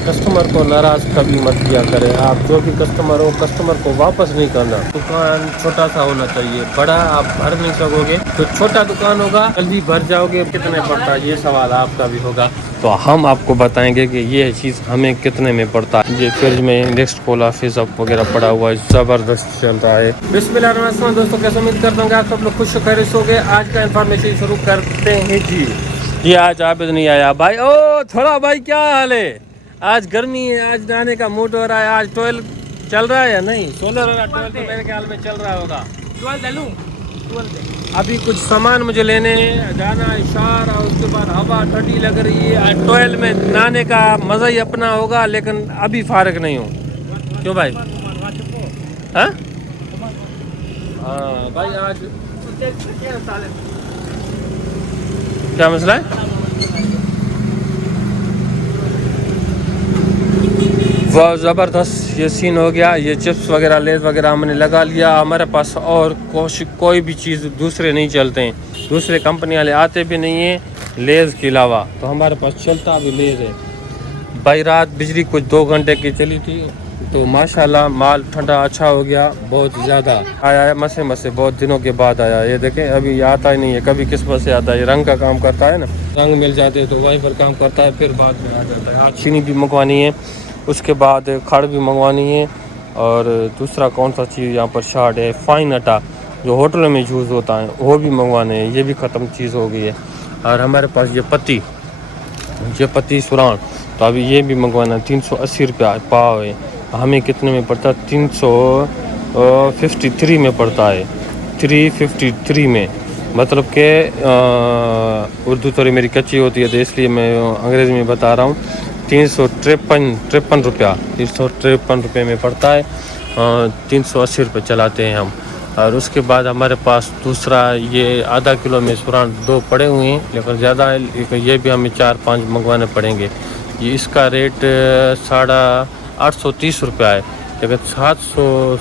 Customer को नाराज कभी मत किया करें। आप जो भी कस्टमर हो, कस्टमर को वापस नहीं करना। दुकान छोटा सा होना चाहिए, बड़ा आप भर नहीं सकोगे। तो छोटा दुकान होगा, जल्दी भर जाओगे। कितने पड़ता है ये सवाल आपका भी होगा, तो हम आपको बताएंगे कि ये चीज़ हमें कितने में पड़ता है। ये फ्रिज में नेक्स्ट कोला फिजअप वगैरह पड़ा हुआ है, ज़बरदस्त चल रहा है। बिस्मिल्लाहिर्रहमानिर्रहीम। दोस्तों कैसे उम्मीद करता हूँ कि आप सब लोग खुश खैरियत होंगे। आज का इन्फॉर्मेशन शुरू करते हैं जी। ये आज आबिद नहीं आया भाई। ओ थोड़ा भाई, क्या हाल है? आज गर्मी है, आज नहाने का मूड हो रहा है। आज टॉयल चल रहा है या नहीं? सोलर वाला टॉयल तो मेरे ख्याल में चल रहा होगा। अभी कुछ सामान मुझे लेने जाना है इशारा, उसके बाद हवा ठंडी लग रही है। टॉयल में नहाने का मज़ा ही अपना होगा, लेकिन अभी फारग नहीं हूँ। क्यों भाई? हाँ हाँ भाई, आज क्या मसला है? वाह ज़बरदस्त ये सीन हो गया। ये चिप्स वगैरह लेस वगैरह हमने लगा लिया। हमारे पास और कोई भी चीज़ दूसरे नहीं चलते हैं, दूसरे कंपनी वाले आते भी नहीं हैं लेस के अलावा, तो हमारे पास चलता भी लेस है भाई। रात बिजली कुछ 2 घंटे की चली थी, तो माशाल्लाह माल ठंडा अच्छा हो गया, बहुत ज़्यादा आया है। मसे बहुत दिनों के बाद आया। ये देखें, अभी ये आता ही नहीं है, कभी किस्मत से आता है। ये रंग का काम करता है ना, रंग मिल जाते हैं तो वहीं पर काम करता है, फिर बाद में आ जाता है। आज चीनी भी मंगवानी है, उसके बाद खड़ भी मंगवानी है, और दूसरा कौन सा चीज़ यहाँ पर शार्ट है, फाइन आटा जो होटलों में यूज़ होता है, वो भी मंगवाने हैं। ये भी ख़त्म चीज़ हो गई है। और हमारे पास ये पत्ती सुरान, तो अभी ये भी मंगवाना है। 380 रुपया पाव है। हमें कितने में पड़ता है? 353 में पड़ता है। 353 में, मतलब कि उर्दू थोड़ी मेरी कच्ची होती है, तो इसलिए मैं अंग्रेज़ी में बता रहा हूँ। 353 रुपया, 353 रुपये में पड़ता है। 380 रुपये चलाते हैं हम। और उसके बाद हमारे पास दूसरा ये आधा किलो में सुरान 2 पड़े हुए हैं, लेकिन ज़्यादा है, लेकिन ये भी हमें 4-5 मंगवाने पड़ेंगे। ये इसका रेट 830 रुपया है, लेकिन 700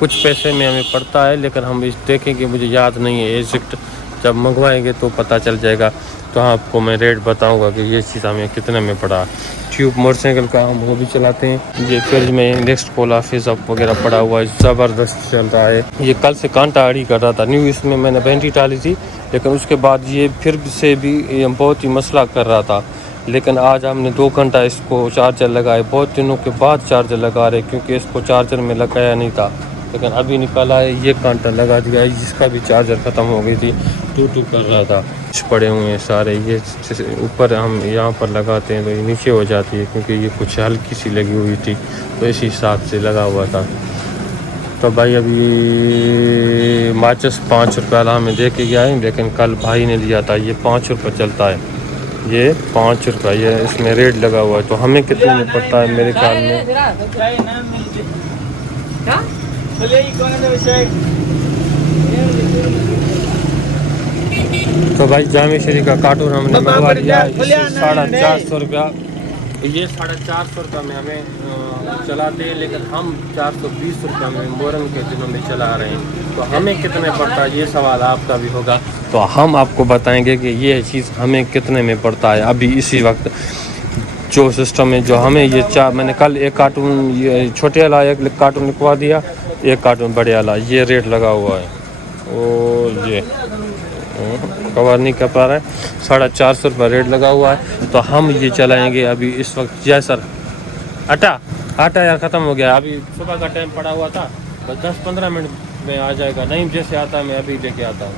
कुछ पैसे में हमें पड़ता है। लेकिन हम इस देखेंगे, मुझे याद नहीं है एग्जैक्ट, जब मंगवाएंगे तो पता चल जाएगा, तो आपको मैं रेट बताऊंगा कि ये चीज़ हमें कितने में पड़ा। ट्यूब मोटरसाइकिल का हम वो भी चलाते हैं। ये फ्रिज में नेक्स्ट कोला फिजअप वगैरह पड़ा हुआ है, ज़बरदस्त चल रहा है। ये कल से कांटा अड़ी कर रहा था न्यू, इसमें मैंने बैटरी डाली थी, लेकिन उसके बाद ये फिर से भी बहुत ही मसला कर रहा था। लेकिन आज हमने 2 घंटा इसको चार्जर लगाए, बहुत दिनों के बाद चार्जर लगा रहे, क्योंकि इसको चार्जर में लगाया नहीं था, लेकिन अभी निकाला है। ये कांटा लगा दिया है, जिसका भी चार्जर ख़त्म हो गई थी, टू कर रहा था। कुछ पड़े हुए हैं सारे, ये ऊपर हम यहाँ पर लगाते हैं तो ये नीचे हो जाती है, क्योंकि ये कुछ हल्की सी लगी हुई थी, तो इसी हिसाब से लगा हुआ था। तो भाई अभी माचिस 5 रुपये हमें दे के गया है, लेकिन कल भाई ने लिया था। ये 5 रुपये चलता है, ये 5 रुपये, ये इसमें रेट लगा हुआ है। तो हमें कितने में पड़ता है मेरे ख्याल में? तो भाई जामे शरीफ का कार्टून हमने मंगवा लिया, 450 रुपया। ये 450 रुपये में हमें चलाते हैं, लेकिन हम 420 रुपये में मुहर्रम के दिनों में चला रहे हैं। तो हमें कितने पड़ता है ये सवाल आपका भी होगा, तो हम आपको बताएंगे कि ये चीज़ हमें कितने में पड़ता है अभी इसी वक्त। जो सिस्टम है, जो हमें ये मैंने कल एक कार्टून ये छोटे वाला एक कार्टून लिखवा दिया, एक कार्टून बड़े वाला, ये रेट लगा हुआ है। और ये कवर नहीं कर पा रहा है, 450 रुपये रेट लगा हुआ है। तो हम ये चलाएंगे अभी इस वक्त। जय सर, आटा यार ख़त्म हो गया। अभी सुबह का टाइम पड़ा हुआ था, बस 10-15 मिनट में आ जाएगा। नहीं जैसे आता है मैं अभी लेके आता हूँ।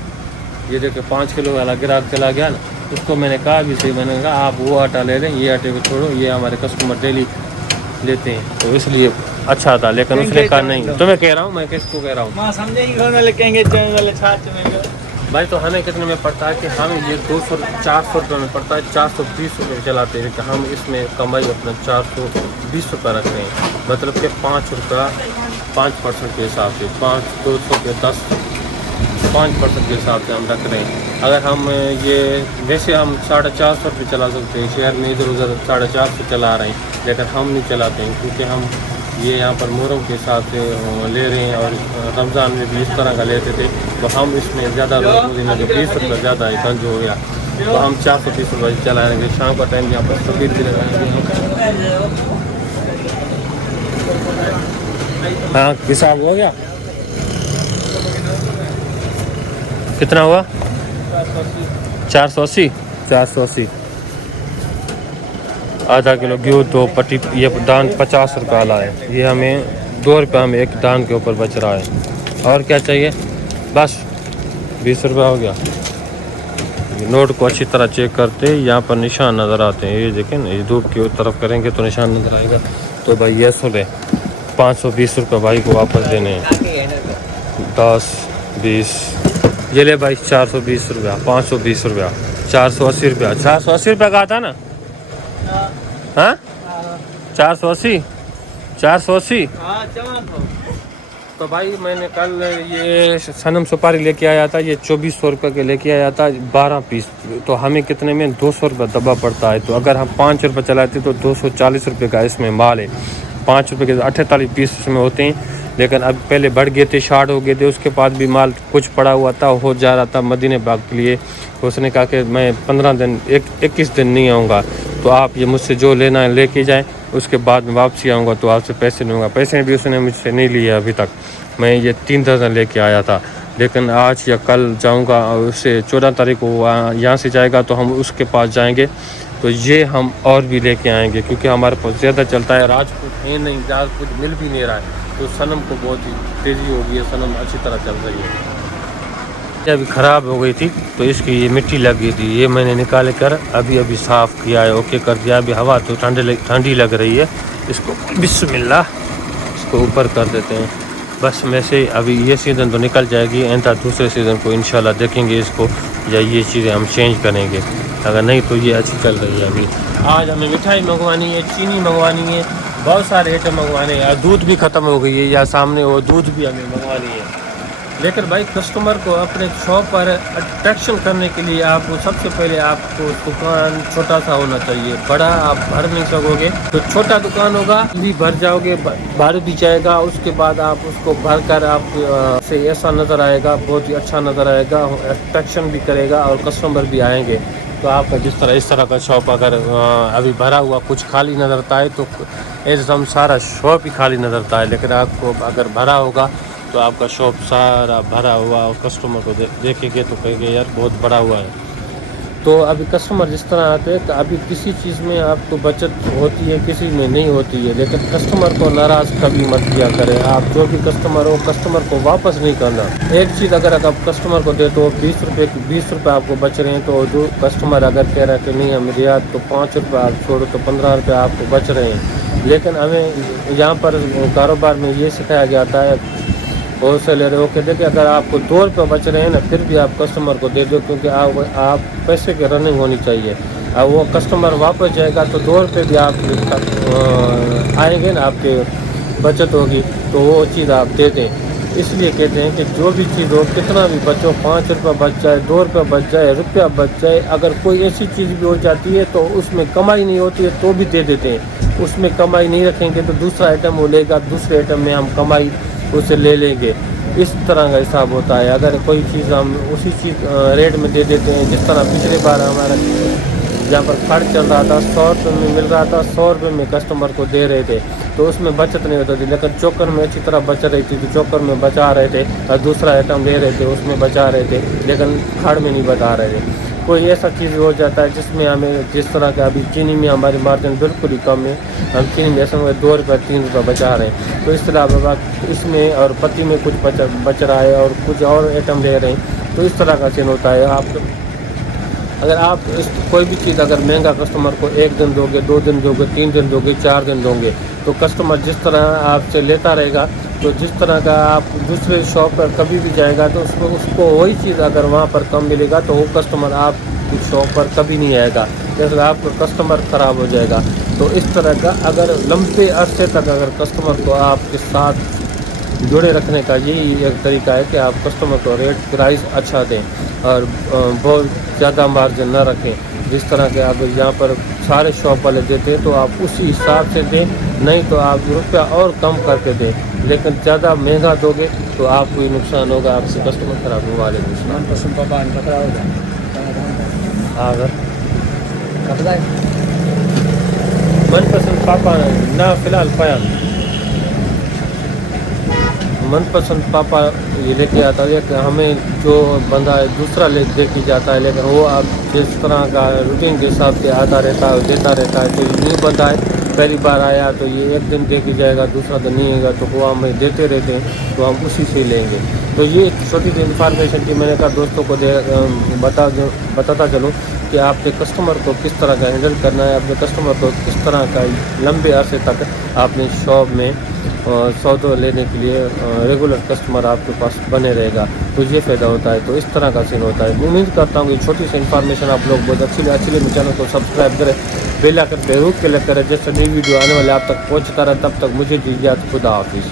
ये देखिए 5 किलो वाला ग्राहक चला गया ना, उसको मैंने कहा भी सही, मैंने कहा आप वो आटा ले लें, ये आटे को छोड़ो, ये हमारे कस्टमर डेली लेते हैं, तो इसलिए अच्छा था। लेकिन उसने कहा नहीं, तुम्हें कह रहा हूँ, मैं किसको कह रहा हूँ भाई। तो हमें कितने में पड़ता है कि हमें ये 400 रुपये में पड़ता है। 420 रुपये चलाते हैं, कि हम इसमें कमाई अपना 420 रुपये रखते हैं, मतलब कि 5 रुपया 5% के हिसाब से, 200 के 5% के हिसाब से हम रख रहे हैं। अगर हम ये वैसे हम 450 रुपये चला सकते हैं, शहर में इधर उधर 450 चला रहे हैं, लेकिन हम नहीं चलाते हैं, क्योंकि हम ये यहाँ पर मुहर्रम के हिसाब से ले रहे हैं, और रमज़ान में भी इस तरह का लेते थे। तो हम इसमें ज़्यादा लोग 20 रुपये ज़्यादा है, कंज हो गया, तो हम 420 रुपये चलाएंगे। शाम का टाइम यहाँ पर सफ़ेद भी लगाएंगे। हाँ हिसाब हो गया, कितना हुआ? 480। 480 आधा किलो गेहूँ, तो पट्टी ये दान 50 रुपये वाला है। ये हमें 2 रुपये हमें एक दान के ऊपर बच रहा है। और क्या चाहिए? बस 20 रुपये हो गया। नोट को अच्छी तरह चेक करते, यहाँ पर निशान नज़र आते हैं। ये देखें ना, ये धूप की तरफ करेंगे तो निशान नज़र आएगा। तो भाई ये सुने, 520 रुपये भाई को वापस देने हैं। 10 20 ये ले भाई 420 रुपया, 520 रुपया, 480 रुपया। 480 रुपया कहा था ना? हाँ 480 480। तो भाई मैंने कल ये सनम सुपारी लेके आया था, ये 2400 रुपये के लेके आया था 12 पीस। तो हमें कितने में 200 रुपये दबा पड़ता है। तो अगर हम 5 रुपये चलाते तो 240 रुपये का इसमें माल है। 5 रुपये के 48 पीस इसमें होते हैं। लेकिन अब पहले बढ़ गए थे, शार्ट हो गए थे, उसके बाद भी माल कुछ पड़ा हुआ था, हो जा रहा था मदीने बाग के लिए। उसने कहा कि मैं 15 दिन 21 दिन नहीं आऊँगा, तो आप ये मुझसे जो लेना है लेके जाएं, उसके बाद में वापसी आऊँगा तो आपसे पैसे लूँगा। पैसे भी उसने मुझसे नहीं लिए अभी तक। मैं ये 3 दर्जन लेके आया था, लेकिन आज या कल जाऊँगा। उससे 14 तारीख को यहाँ से जाएगा तो हम उसके पास जाएंगे, तो ये हम और भी लेके आएंगे, क्योंकि हमारे पास ज़्यादा चलता है। राजपूत है नहीं, राजपूत मिल भी नहीं रहा है, तो सनम को बहुत ही तेज़ी हो गई है। सनम अच्छी तरह चल रही है। ये अभी ख़राब हो गई थी, तो इसकी ये मिट्टी लग गई थी, ये मैंने निकाल कर अभी साफ़ किया है, ओके कर दिया। अभी हवा तो ठंडी लग रही है। इसको बिस्मिल्लाह इसको ऊपर कर देते हैं। बस में से अभी ये सीज़न तो निकल जाएगी, एंता दूसरे सीज़न को इंशाल्लाह देखेंगे इसको, या ये चीज़ें हम चेंज करेंगे। अगर नहीं तो ये अच्छी चल रही है। अभी आज हमें मिठाई मंगवानी है, चीनी मंगवानी है, बहुत सारे आइटम मंगवाने हैं। दूध भी ख़त्म हो गई है, या सामने वो दूध भी हमें मंगवानी है। लेकिन भाई कस्टमर को अपने शॉप पर अट्रैक्शन करने के लिए आपको सबसे पहले आपको दुकान छोटा सा होना चाहिए। बड़ा आप भर नहीं सकोगे, तो छोटा दुकान होगा भी भर जाओगे, भर भी जाएगा। उसके बाद आप उसको भर कर आप से ऐसा नज़र आएगा, बहुत ही अच्छा नज़र आएगा, अट्रैक्शन भी करेगा और कस्टमर भी आएंगे। तो आपका जिस तरह इस तरह का शॉप अगर अभी भरा हुआ कुछ खाली नज़र आता है, तो एकदम सारा शॉप ही खाली नज़र आता है। लेकिन आपको अगर भरा होगा तो आपका शॉप सारा भरा हुआ, और कस्टमर को देखेंगे तो कहेंगे यार बहुत बड़ा हुआ है। तो अभी कस्टमर जिस तरह आते हैं, तो अभी किसी चीज़ में आपको बचत होती है, किसी में नहीं होती है। लेकिन कस्टमर को नाराज़ कभी मत किया करें। आप जो भी कस्टमर हो, कस्टमर को वापस नहीं करना। एक चीज़ अगर आप कस्टमर को दे तो 20 रुपये आपको बच रहे हैं, तो जो कस्टमर अगर कह रहा है कि नहीं हमें दिया तो 5 रुपये आप छोड़ो, तो 15 रुपये आपको बच रहे हैं। लेकिन हमें यहाँ पर कारोबार में ये सिखाया जाता है होल सेलर वो कहते कि अगर आपको 2 रुपये बच रहे हैं ना, फिर भी आप कस्टमर को दे दो, क्योंकि आप पैसे की रनिंग होनी चाहिए। अब वो कस्टमर वापस जाएगा तो 2 रुपये भी आप आएंगे ना, आपके बचत होगी, तो वो चीज़ आप दे दें। इसलिए कहते हैं कि जो भी चीज़ हो, कितना भी बचो, 5 रुपये बच जाए, 2 रुपये बच जाए, रुपया बच जाए, अगर कोई ऐसी चीज़ भी हो जाती है तो उसमें कमाई नहीं होती है तो भी दे देते हैं। उसमें कमाई नहीं रखेंगे तो दूसरा आइटम वो लेगा, दूसरे आइटम में हम कमाई उसे ले लेंगे। इस तरह का हिसाब होता है। अगर कोई चीज़ हम उसी चीज़ रेट में दे देते हैं, जिस तरह पिछले बार हमारा जहाँ पर खर्च चल रहा था 100 रुपये में मिल रहा था, 100 रुपये में कस्टमर को दे रहे थे, तो उसमें बचत नहीं होती थी। लेकिन चोकर में अच्छी तरह बच रही थी, तो चोकर में बचा रहे थे, और दूसरा आइटम ले रहे थे उसमें बचा रहे थे, लेकिन खाड़ में नहीं बता रहे थे। कोई ऐसा चीज़ हो जाता है जिसमें हमें जिस तरह का अभी चीनी में हमारी मार्जिन बिल्कुल ही कम है, हम चीनी में ऐसा 2 रुपये 3 रुपये बचा रहे हैं, तो इस तरह इसमें और पत्ती में कुछ बच रहा है और कुछ और आइटम ले रहे हैं, तो इस तरह का सीन होता है। आप अगर आप कोई भी चीज़ अगर महंगा कस्टमर को 1 दिन दोगे, 2 दिन दोगे, 3 दिन दोगे, 4 दिन दोगे, तो कस्टमर जिस तरह आपसे लेता रहेगा, तो जिस तरह का आप दूसरे शॉप पर कभी भी जाएगा तो उसको वही चीज़ अगर वहाँ पर कम मिलेगा तो वो कस्टमर आपकी शॉप पर कभी नहीं आएगा, जैसे आपका कस्टमर ख़राब हो जाएगा। तो इस तरह का अगर लंबे अरसे तक अगर कस्टमर को आपके साथ जुड़े रखने का यही एक तरीका है कि आप कस्टमर को रेट प्राइस अच्छा दें और बहुत ज़्यादा मार्जिन ना रखें। जिस तरह के आप यहाँ पर सारे शॉप वाले देते हैं तो आप उसी हिसाब से दें, नहीं तो आप रुपया और कम करके दें। लेकिन ज़्यादा महंगा दोगे तो आपको ही नुकसान होगा, आपसे कस्टमर खराब होगा। अगर कब तक मनपसंद पापा ना फिलहाल पाया मनपसंद पापा ये लेके आता है कि हमें जो बंदा है दूसरा ले दे के जाता है, लेकिन वो अब जिस तरह का रूटीन के हिसाब से आता रहता है देता रहता है। तो ये बंदा है पहली बार आया तो ये एक दिन दे के जाएगा, दूसरा दिन नहीं आएगा, तो वो हमें देते रहते हैं तो हम उसी से लेंगे। तो ये छोटी सी इन्फॉर्मेशन थी, मैंने कहा दोस्तों को बताता चलूँ कि आपके कस्टमर को किस तरह का हैंडल करना है, अपने कस्टमर को किस तरह का लंबे अरसे तक आपने शॉप में सौदा लेने के लिए रेगुलर कस्टमर आपके पास बने रहेगा। तो ये फ़ायदा होता है। तो इस तरह का सीन होता है। उम्मीद करता हूँ कि छोटी सी इन्फॉर्मेशन आप लोग बहुत अच्छी लगी। चैनल को सब्सक्राइब करें, बेल आइकन पे जरूर क्लिक करें, जैसे नई वीडियो आने वाले आप तक पहुँचता रहे। तब तक मुझे दीजिए खुदा हाफिज़।